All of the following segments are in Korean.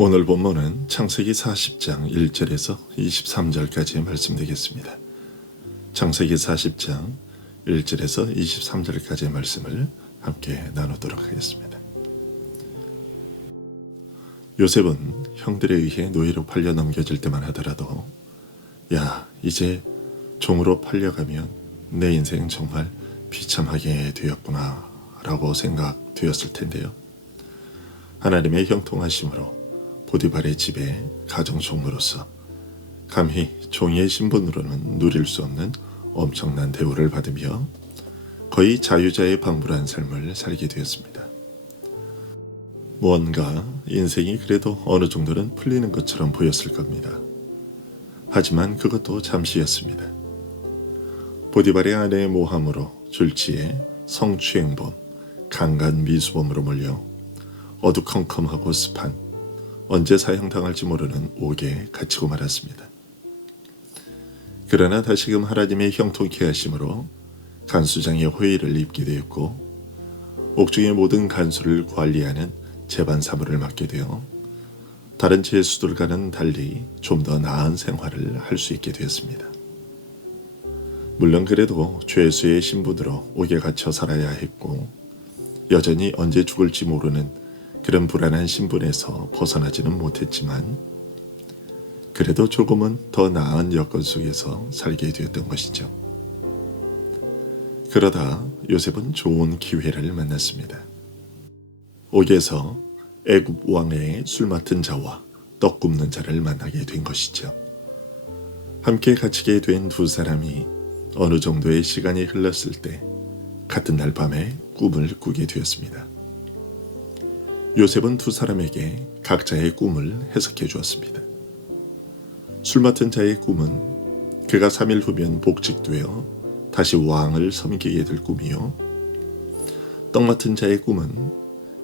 오늘 본문은 창세기 40장 1절에서 23절까지의 말씀 되겠습니다. 창세기 40장 1절에서 23절까지의 말씀을 함께 나누도록 하겠습니다. 요셉은 형들에 의해 노예로 팔려 넘겨질 때만 하더라도 야, 이제 종으로 팔려가면 내 인생 정말 비참하게 되었구나 라고 생각되었을 텐데요. 하나님의 형통하심으로 보디발의 집에 가정종으로서 감히 종의 신분으로는 누릴 수 없는 엄청난 대우를 받으며 거의 자유자의 방불한 삶을 살게 되었습니다. 무언가 인생이 그래도 어느 정도는 풀리는 것처럼 보였을 겁니다. 하지만 그것도 잠시였습니다. 보디발의 아내의 모함으로 졸지에 성추행범, 강간 미수범으로 몰려 어두컴컴하고 습한 언제 사형당할지 모르는 옥에 갇히고 말았습니다. 그러나 다시금 하나님의 형통케 하심으로 간수장의 호의를 입게 되었고 옥중의 모든 간수를 관리하는 재반 사무를 맡게 되어 다른 죄수들과는 달리 좀 더 나은 생활을 할 수 있게 되었습니다. 물론 그래도 죄수의 신분으로 옥에 갇혀 살아야 했고 여전히 언제 죽을지 모르는 그런 불안한 신분에서 벗어나지는 못했지만 그래도 조금은 더 나은 여건 속에서 살게 되었던 것이죠. 그러다 요셉은 좋은 기회를 만났습니다. 옥에서 애굽 왕의 술 맡은 자와 떡 굽는 자를 만나게 된 것이죠. 함께 갇히게 된 두 사람이 어느 정도의 시간이 흘렀을 때 같은 날 밤에 꿈을 꾸게 되었습니다. 요셉은 두 사람에게 각자의 꿈을 해석해 주었습니다. 술 맡은 자의 꿈은 그가 3일 후면 복직되어 다시 왕을 섬기게 될 꿈이요. 떡 맡은 자의 꿈은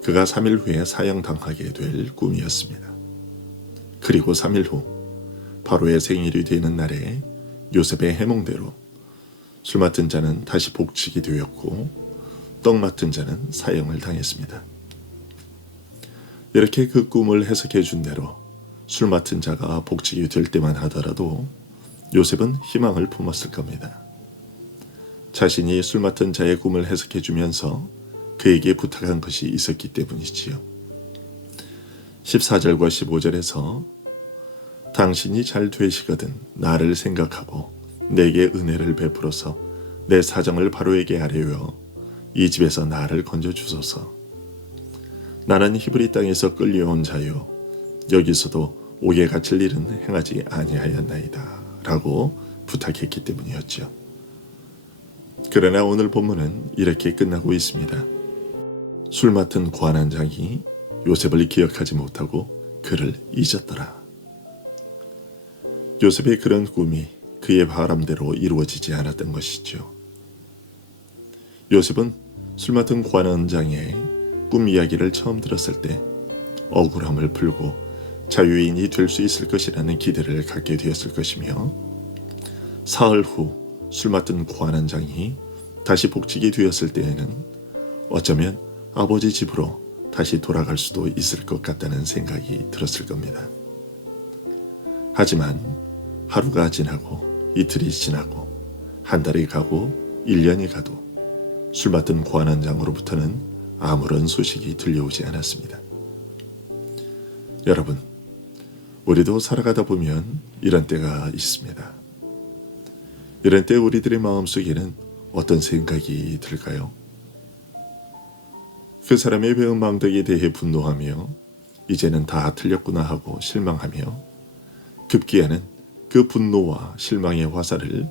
그가 3일 후에 사형당하게 될 꿈이었습니다. 그리고 3일 후 바로의 생일이 되는 날에 요셉의 해몽대로 술 맡은 자는 다시 복직이 되었고 떡 맡은 자는 사형을 당했습니다. 이렇게 그 꿈을 해석해 준 대로 술 맡은 자가 복직이 될 때만 하더라도 요셉은 희망을 품었을 겁니다. 자신이 술 맡은 자의 꿈을 해석해 주면서 그에게 부탁한 것이 있었기 때문이지요. 14절과 15절에서 당신이 잘 되시거든 나를 생각하고 내게 은혜를 베풀어서 내 사정을 바로에게 아뢰어 이 집에서 나를 건져주소서. 나는 히브리 땅에서 끌려온 자요 여기서도 옥에 갇힐 일은 행하지 아니하였나이다 라고 부탁했기 때문이었죠. 그러나 오늘 본문은 이렇게 끝나고 있습니다. 술 맡은 관원장이 요셉을 기억하지 못하고 그를 잊었더라. 요셉의 그런 꿈이 그의 바람대로 이루어지지 않았던 것이죠. 요셉은 술 맡은 관원장의 꿈 이야기를 처음 들었을 때 억울함을 풀고 자유인이 될 수 있을 것이라는 기대를 갖게 되었을 것이며 사흘 후 술 맡은 관원장이 다시 복직이 되었을 때에는 어쩌면 아버지 집으로 다시 돌아갈 수도 있을 것 같다는 생각이 들었을 겁니다. 하지만 하루가 지나고 이틀이 지나고 한 달이 가고 1년이 가도 술 맡은 관원장으로부터는 아무런 소식이 들려오지 않았습니다. 여러분, 우리도 살아가다 보면 이런 때가 있습니다. 이런 때 우리들의 마음속에는 어떤 생각이 들까요? 그 사람의 배운 망덕에 대해 분노하며 이제는 다 틀렸구나 하고 실망하며 급기야는 그 분노와 실망의 화살을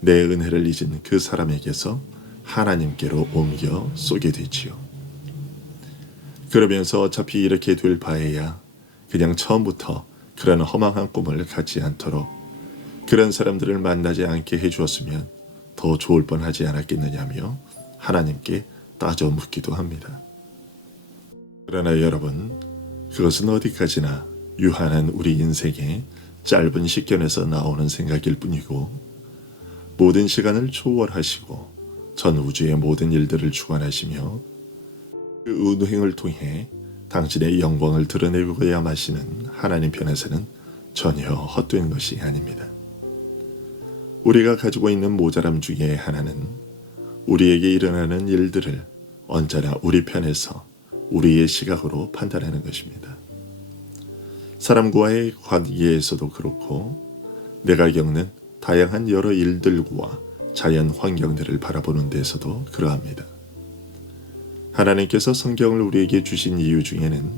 내 은혜를 잊은 그 사람에게서 하나님께로 옮겨 쏘게 되지요. 그러면서 어차피 이렇게 될 바에야 그냥 처음부터 그런 허망한 꿈을 갖지 않도록 그런 사람들을 만나지 않게 해주었으면 더 좋을 뻔하지 않았겠느냐며 하나님께 따져 묻기도 합니다. 그러나 여러분, 그것은 어디까지나 유한한 우리 인생의 짧은 식견에서 나오는 생각일 뿐이고 모든 시간을 초월하시고 전 우주의 모든 일들을 주관하시며 그 운행을 통해 당신의 영광을 드러내고야 마시는 하나님 편에서는 전혀 헛된 것이 아닙니다. 우리가 가지고 있는 모자람 중에 하나는 우리에게 일어나는 일들을 언제나 우리 편에서 우리의 시각으로 판단하는 것입니다. 사람과의 관계에서도 그렇고 내가 겪는 다양한 여러 일들과 자연 환경들을 바라보는 데서도 그러합니다. 하나님께서 성경을 우리에게 주신 이유 중에는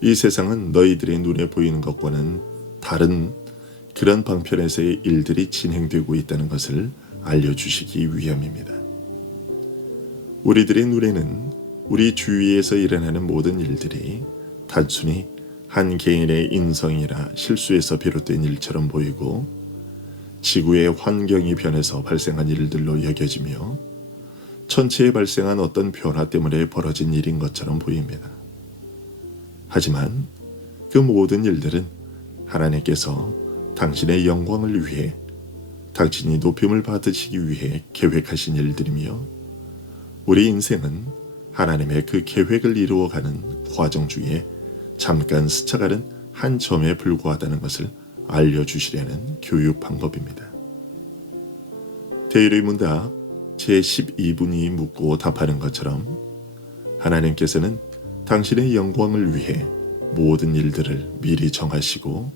이 세상은 너희들의 눈에 보이는 것과는 다른 그런 방편에서의 일들이 진행되고 있다는 것을 알려주시기 위함입니다. 우리들의 눈에는 우리 주위에서 일어나는 모든 일들이 단순히 한 개인의 인성이나 실수에서 비롯된 일처럼 보이고 지구의 환경이 변해서 발생한 일들로 여겨지며 천체에 발생한 어떤 변화 때문에 벌어진 일인 것처럼 보입니다. 하지만 그 모든 일들은 하나님께서 당신의 영광을 위해 당신이 높임을 받으시기 위해 계획하신 일들이며 우리 인생은 하나님의 그 계획을 이루어가는 과정 중에 잠깐 스쳐가는 한 점에 불과하다는 것을 알려주시려는 교육 방법입니다. 대의문답 제12분이 묻고 답하는 것처럼 하나님께서는 당신의 영광을 위해 모든 일들을 미리 정하시고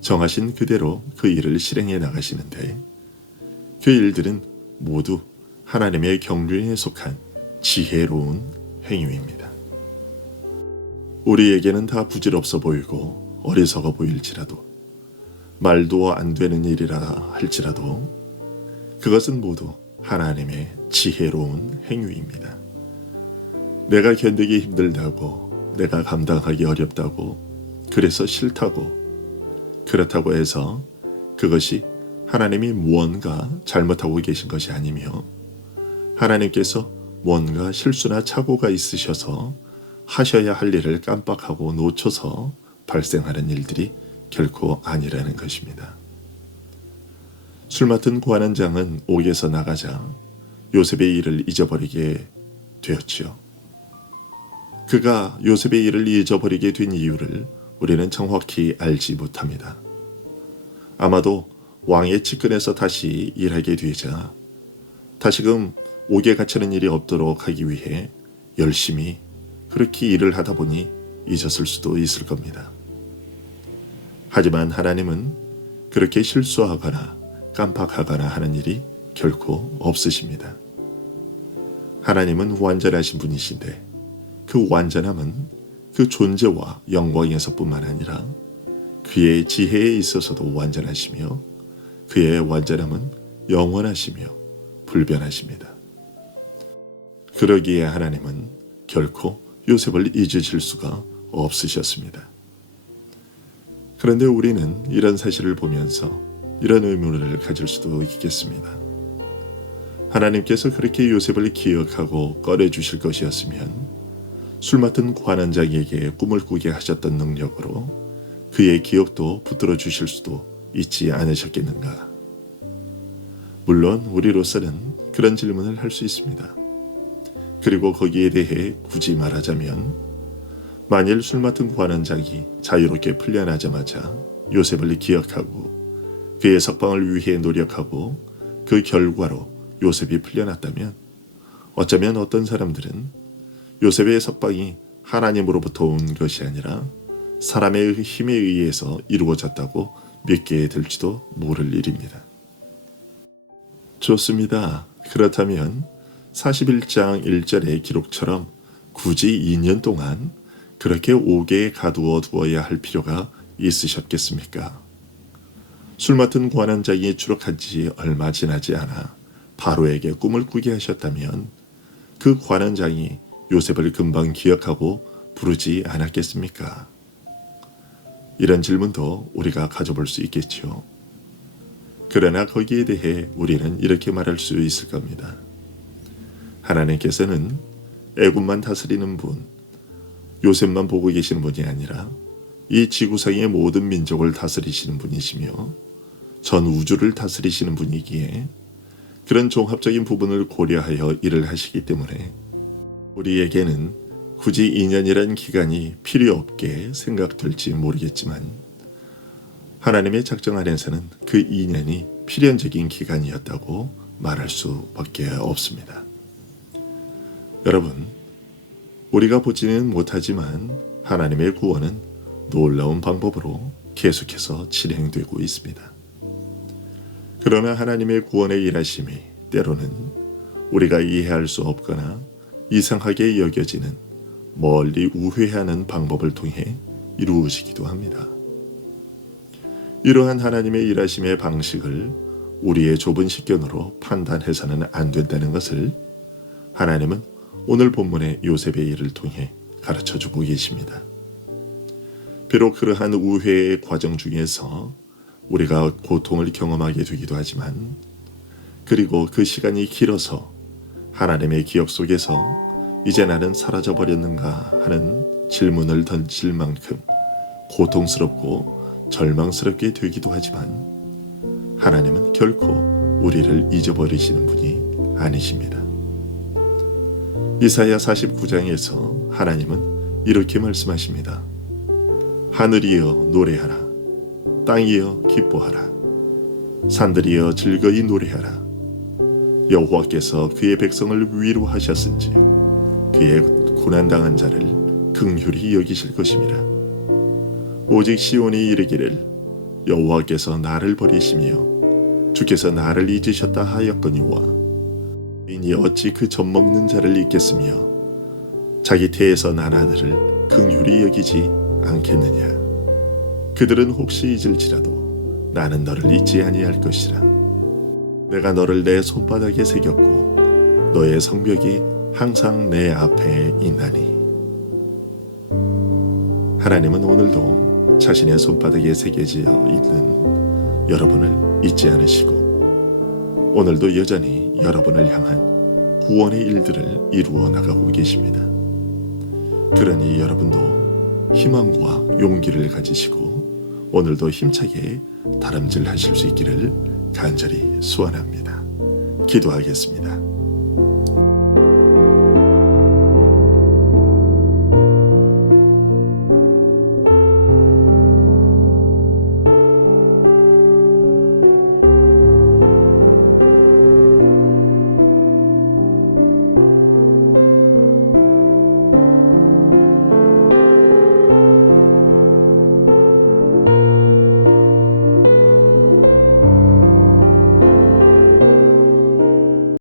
정하신 그대로 그 일을 실행해 나가시는데 그 일들은 모두 하나님의 경륜에 속한 지혜로운 행위입니다. 우리에게는 다 부질없어 보이고 어리석어 보일지라도 말도 안 되는 일이라 할지라도 그것은 모두 하나님의 지혜로운 행위입니다. 내가 견디기 힘들다고, 내가 감당하기 어렵다고, 그래서 싫다고, 그렇다고 해서 그것이 하나님이 무언가 잘못하고 계신 것이 아니며 하나님께서 뭔가 실수나 착오가 있으셔서 하셔야 할 일을 깜빡하고 놓쳐서 발생하는 일들이 결코 아니라는 것입니다. 술 맡은 관원장은 옥에서 나가자 요셉의 일을 잊어버리게 되었지요. 그가 요셉의 일을 잊어버리게 된 이유를 우리는 정확히 알지 못합니다. 아마도 왕의 측근에서 다시 일하게 되자 다시금 옥에 갇히는 일이 없도록 하기 위해 열심히 그렇게 일을 하다 보니 잊었을 수도 있을 겁니다. 하지만 하나님은 그렇게 실수하거나 깜빡하거나 하는 일이 결코 없으십니다. 하나님은 완전하신 분이신데 그 완전함은 그 존재와 영광에서뿐만 아니라 그의 지혜에 있어서도 완전하시며 그의 완전함은 영원하시며 불변하십니다. 그러기에 하나님은 결코 요셉을 잊으실 수가 없으셨습니다. 그런데 우리는 이런 사실을 보면서 이런 의문을 가질 수도 있겠습니다. 하나님께서 그렇게 요셉을 기억하고 꺼내주실 것이었으면 술 맡은 관원장에게 꿈을 꾸게 하셨던 능력으로 그의 기억도 붙들어 주실 수도 있지 않으셨겠는가. 물론 우리로서는 그런 질문을 할 수 있습니다. 그리고 거기에 대해 굳이 말하자면 만일 술 맡은 관원장이 자유롭게 풀려나자마자 요셉을 기억하고 그의 석방을 위해 노력하고 그 결과로 요셉이 풀려났다면 어쩌면 어떤 사람들은 요셉의 석방이 하나님으로부터 온 것이 아니라 사람의 힘에 의해서 이루어졌다고 믿게 될지도 모를 일입니다. 좋습니다. 그렇다면 41장 1절의 기록처럼 굳이 2년 동안 그렇게 옥에 가두어 두어야 할 필요가 있으셨겠습니까? 술 맡은 관원장이 추록한 지 얼마 지나지 않아 바로에게 꿈을 꾸게 하셨다면 그 관원장이 요셉을 금방 기억하고 부르지 않았겠습니까? 이런 질문도 우리가 가져볼 수 있겠죠. 그러나 거기에 대해 우리는 이렇게 말할 수 있을 겁니다. 하나님께서는 애굽만 다스리는 분, 요셉만 보고 계시는 분이 아니라 이 지구상의 모든 민족을 다스리시는 분이시며 전 우주를 다스리시는 분이기에 그런 종합적인 부분을 고려하여 일을 하시기 때문에 우리에게는 굳이 2년이란 기간이 필요 없게 생각될지 모르겠지만 하나님의 작정 안에서는 그 2년이 필연적인 기간이었다고 말할 수밖에 없습니다. 여러분, 우리가 보지는 못하지만 하나님의 구원은 놀라운 방법으로 계속해서 진행되고 있습니다. 그러나 하나님의 구원의 일하심이 때로는 우리가 이해할 수 없거나 이상하게 여겨지는 멀리 우회하는 방법을 통해 이루어지기도 합니다. 이러한 하나님의 일하심의 방식을 우리의 좁은 식견으로 판단해서는 안 된다는 것을 하나님은 오늘 본문의 요셉의 일을 통해 가르쳐주고 계십니다. 비록 그러한 우회의 과정 중에서 우리가 고통을 경험하게 되기도 하지만 그리고 그 시간이 길어서 하나님의 기억 속에서 이제 나는 사라져버렸는가 하는 질문을 던질 만큼 고통스럽고 절망스럽게 되기도 하지만 하나님은 결코 우리를 잊어버리시는 분이 아니십니다. 이사야 49장에서 하나님은 이렇게 말씀하십니다. 하늘이여 노래하라. 땅이여 기뻐하라. 산들이여 즐거이 노래하라. 여호와께서 그의 백성을 위로하셨은지 그의 고난당한 자를 긍휼히 여기실 것임이라. 오직 시온이 이르기를 여호와께서 나를 버리시며 주께서 나를 잊으셨다 하였거니와 이니 어찌 그 젖먹는 자를 잊겠으며 자기 태에서 난 아들을 긍휼히 여기지 않겠느냐. 그들은 혹시 잊을지라도 나는 너를 잊지 아니할 것이라. 내가 너를 내 손바닥에 새겼고 너의 성벽이 항상 내 앞에 있나니. 하나님은 오늘도 자신의 손바닥에 새겨져 있는 여러분을 잊지 않으시고 오늘도 여전히 여러분을 향한 구원의 일들을 이루어 나가고 계십니다. 그러니 여러분도 희망과 용기를 가지시고 오늘도 힘차게 다름질하실 수 있기를 간절히 소원합니다. 기도하겠습니다.